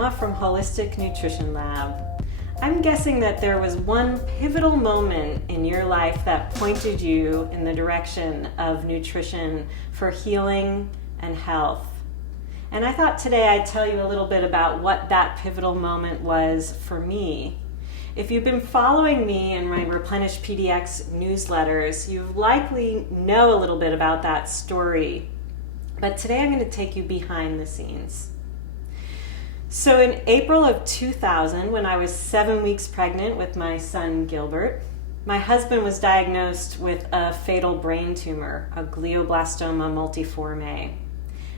Nakayama from Holistic Nutrition Lab. I'm guessing that there was one pivotal moment in your life that pointed you in the direction of nutrition for healing and health. And I thought today I'd tell you a little bit about what that pivotal moment was for me. If you've been following me in my Replenish PDX newsletters, you likely know a little bit about that story. But today I'm going to take you behind the scenes. So in April of 2000, when I was 7 weeks pregnant with my son Gilbert, my husband was diagnosed with a fatal brain tumor, a glioblastoma multiforme.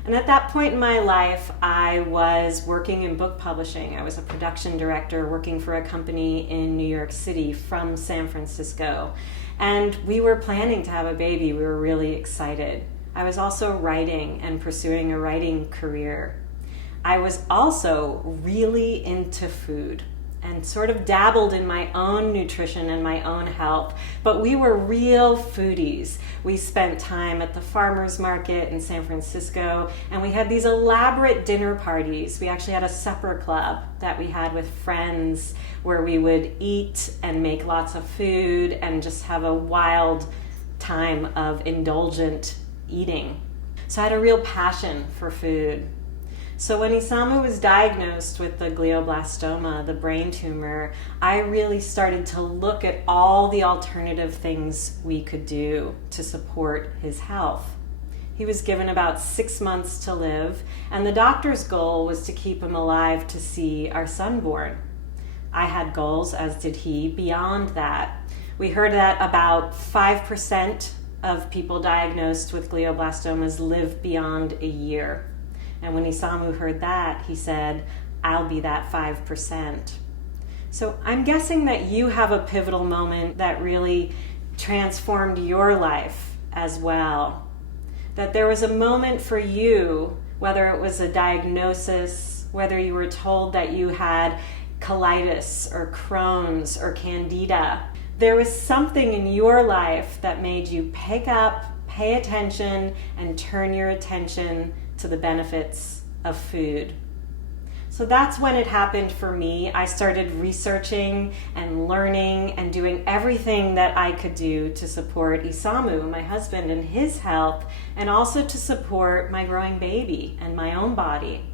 And at that point in my life, I was working in book publishing. I was a production director working for a company in New York City from San Francisco. And we were planning to have a baby. We were really excited. I was also writing and pursuing a writing career. I was also really into food and sort of dabbled in my own nutrition and my own health, but we were real foodies. We spent time at the farmer's market in San Francisco, and we had these elaborate dinner parties. We actually had a supper club that we had with friends where we would eat and make lots of food and just have a wild time of indulgent eating. So I had a real passion for food. So when Isamu was diagnosed with the glioblastoma, the brain tumor, I really started to look at all the alternative things we could do to support his health. He was given about 6 months to live, and the doctor's goal was to keep him alive to see our son born. I had goals, as did he, beyond that. We heard that about 5% of people diagnosed with glioblastomas live beyond a year. And when Isamu heard that, he said, I'll be that 5%. So I'm guessing that you have a pivotal moment that really transformed your life as well. That there was a moment for you, whether it was a diagnosis, whether you were told that you had colitis or Crohn's or Candida. There was something in your life that made you pick up, pay attention, and turn your attention to the benefits of food. So that's when it happened for me. I started researching and learning and doing everything that I could do to support Isamu, my husband, and his health, and also to support my growing baby and my own body.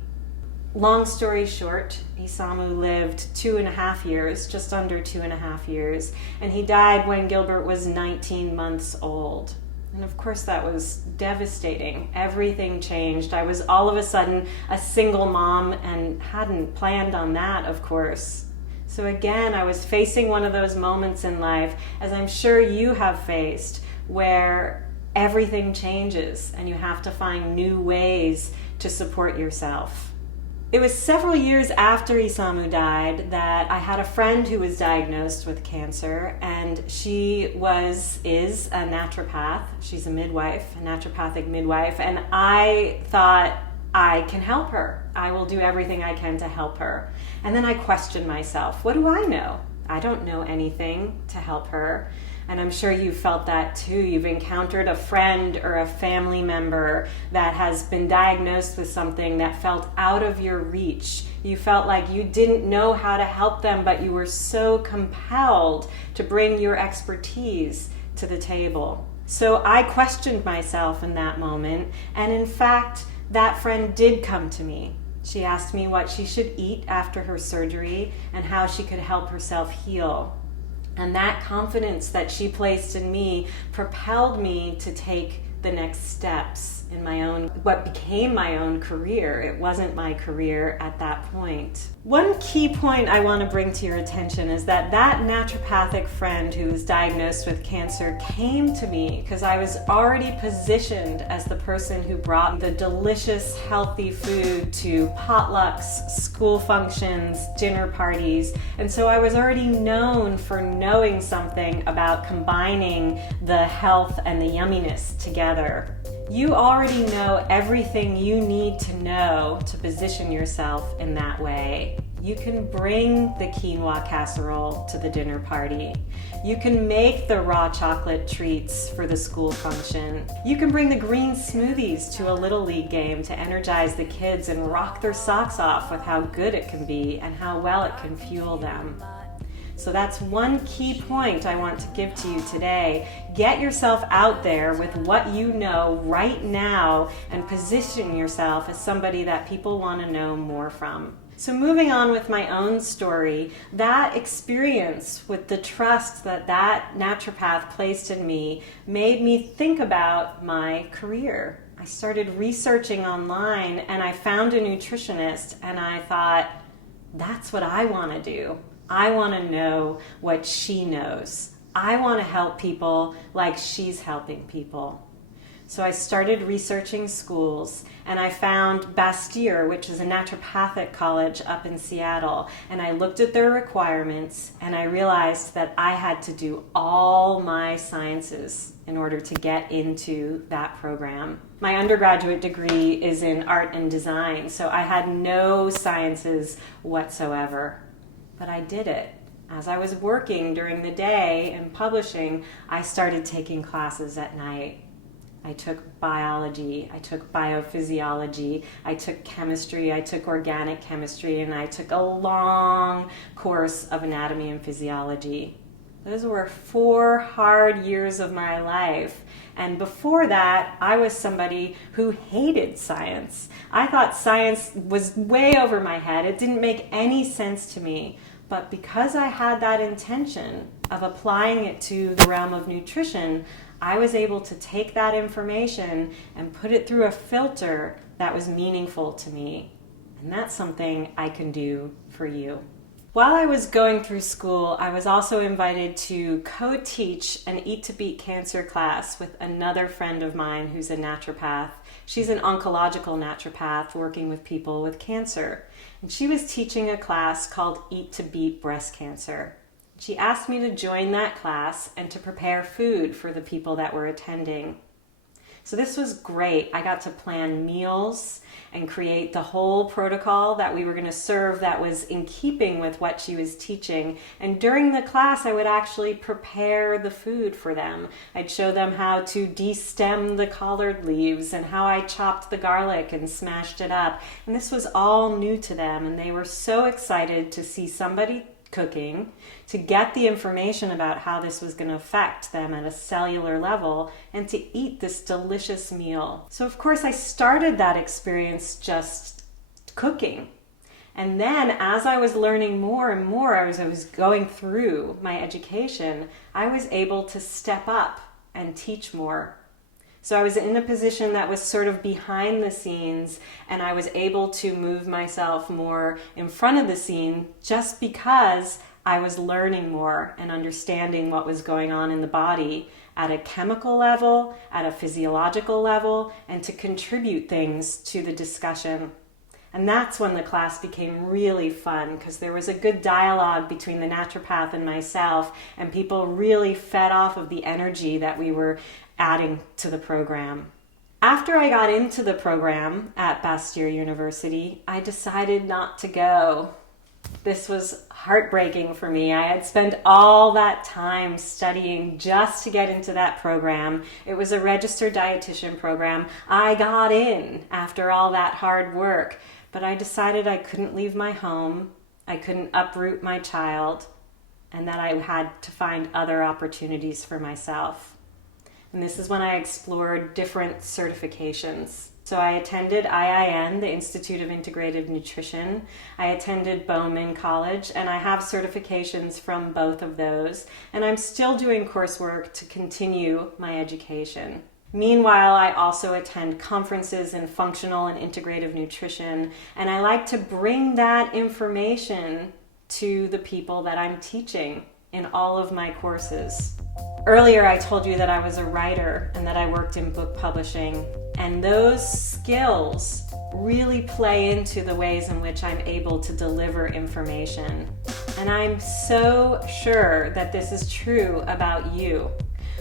Long story short, Isamu lived 2.5 years, just under 2.5 years, and he died when Gilbert was 19 months old. And of course that was devastating. Everything changed. I was all of a sudden a single mom and hadn't planned on that, of course. So again, I was facing one of those moments in life, as I'm sure you have faced, where everything changes and you have to find new ways to support yourself. It was several years after Isamu died that I had a friend who was diagnosed with cancer, and she is a naturopath. She's a midwife, a naturopathic midwife, and I thought, I can help her. I will do everything I can to help her. And then I questioned myself, what do I know? I don't know anything to help her. And I'm sure you felt that too. You've encountered a friend or a family member that has been diagnosed with something that felt out of your reach. You felt like you didn't know how to help them, but you were so compelled to bring your expertise to the table. So I questioned myself in that moment, and in fact, that friend did come to me. She asked me what she should eat after her surgery and how she could help herself heal. And that confidence that she placed in me propelled me to take the next steps in what became my own career. It wasn't my career at that point. One key point I want to bring to your attention is that naturopathic friend who was diagnosed with cancer came to me because I was already positioned as the person who brought the delicious, healthy food to potlucks, school functions, dinner parties. And so I was already known for knowing something about combining the health and the yumminess together. You already know everything you need to know to position yourself in that way. You can bring the quinoa casserole to the dinner party. You can make the raw chocolate treats for the school function. You can bring the green smoothies to a Little League game to energize the kids and rock their socks off with how good it can be and how well it can fuel them. So that's one key point I want to give to you today. Get yourself out there with what you know right now and position yourself as somebody that people want to know more from. So moving on with my own story, that experience with the trust that naturopath placed in me made me think about my career. I started researching online and I found a nutritionist and I thought, that's what I want to do. I want to know what she knows. I want to help people like she's helping people. So I started researching schools and I found Bastyr, which is a naturopathic college up in Seattle, and I looked at their requirements and I realized that I had to do all my sciences in order to get into that program. My undergraduate degree is in art and design, so I had no sciences whatsoever. But I did it. As I was working during the day and publishing, I started taking classes at night. I took biology, I took biophysiology, I took chemistry, I took organic chemistry, and I took a long course of anatomy and physiology. Those were 4 hard years of my life. And before that, I was somebody who hated science. I thought science was way over my head. It didn't make any sense to me. But because I had that intention of applying it to the realm of nutrition, I was able to take that information and put it through a filter that was meaningful to me. And that's something I can do for you. While I was going through school, I was also invited to co-teach an Eat to Beat Cancer class with another friend of mine who's a naturopath. She's an oncological naturopath working with people with cancer. And she was teaching a class called Eat to Beat Breast Cancer. She asked me to join that class and to prepare food for the people that were attending. So this was great. I got to plan meals and create the whole protocol that we were going to serve that was in keeping with what she was teaching. And during the class, I would actually prepare the food for them. I'd show them how to de-stem the collard leaves and how I chopped the garlic and smashed it up. And this was all new to them, and they were so excited to see somebody cooking, to get the information about how this was going to affect them at a cellular level, and to eat this delicious meal. So of course I started that experience just cooking. And then as I was learning more and more, as I was going through my education, I was able to step up and teach more. So I was in a position that was sort of behind the scenes, and I was able to move myself more in front of the scene just because I was learning more and understanding what was going on in the body at a chemical level, at a physiological level, and to contribute things to the discussion. And that's when the class became really fun, because there was a good dialogue between the naturopath and myself, and people really fed off of the energy that we were adding to the program. After I got into the program at Bastyr University, I decided not to go. This was heartbreaking for me. I had spent all that time studying just to get into that program. It was a registered dietitian program. I got in after all that hard work, but I decided I couldn't leave my home, I couldn't uproot my child, and that I had to find other opportunities for myself. And this is when I explored different certifications. So I attended IIN, the Institute of Integrative Nutrition. I attended Bowman College, and I have certifications from both of those. And I'm still doing coursework to continue my education. Meanwhile, I also attend conferences in functional and integrative nutrition, and I like to bring that information to the people that I'm teaching in all of my courses. Earlier, I told you that I was a writer and that I worked in book publishing, and those skills really play into the ways in which I'm able to deliver information. And I'm so sure that this is true about you.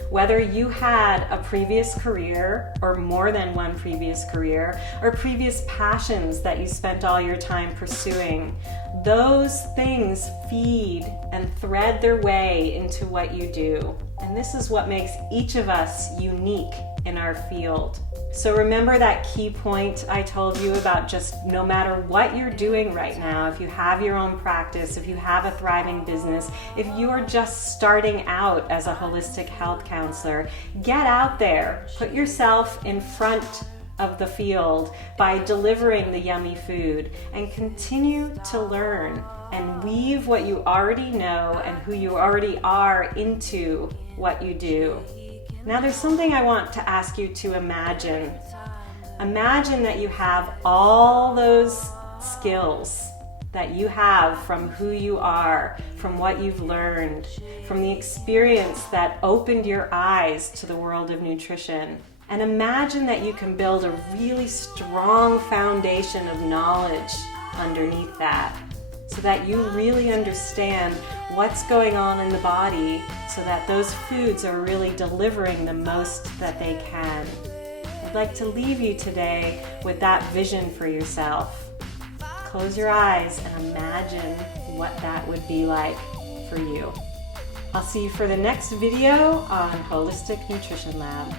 Whether you had a previous career or more than one previous career or previous passions that you spent all your time pursuing, those things feed and thread their way into what you do. And this is what makes each of us unique in our field. So remember that key point I told you about, just no matter what you're doing right now, if you have your own practice, if you have a thriving business, if you are just starting out as a holistic health counselor, get out there, put yourself in front of the field by delivering the yummy food, and continue to learn and weave what you already know and who you already are into what you do. Now there's something I want to ask you to imagine. Imagine that you have all those skills that you have from who you are, from what you've learned, from the experience that opened your eyes to the world of nutrition. And imagine that you can build a really strong foundation of knowledge underneath that, so that you really understand what's going on in the body, so that those foods are really delivering the most that they can. I'd like to leave you today with that vision for yourself. Close your eyes and imagine what that would be like for you. I'll see you for the next video on Holistic Nutrition Lab.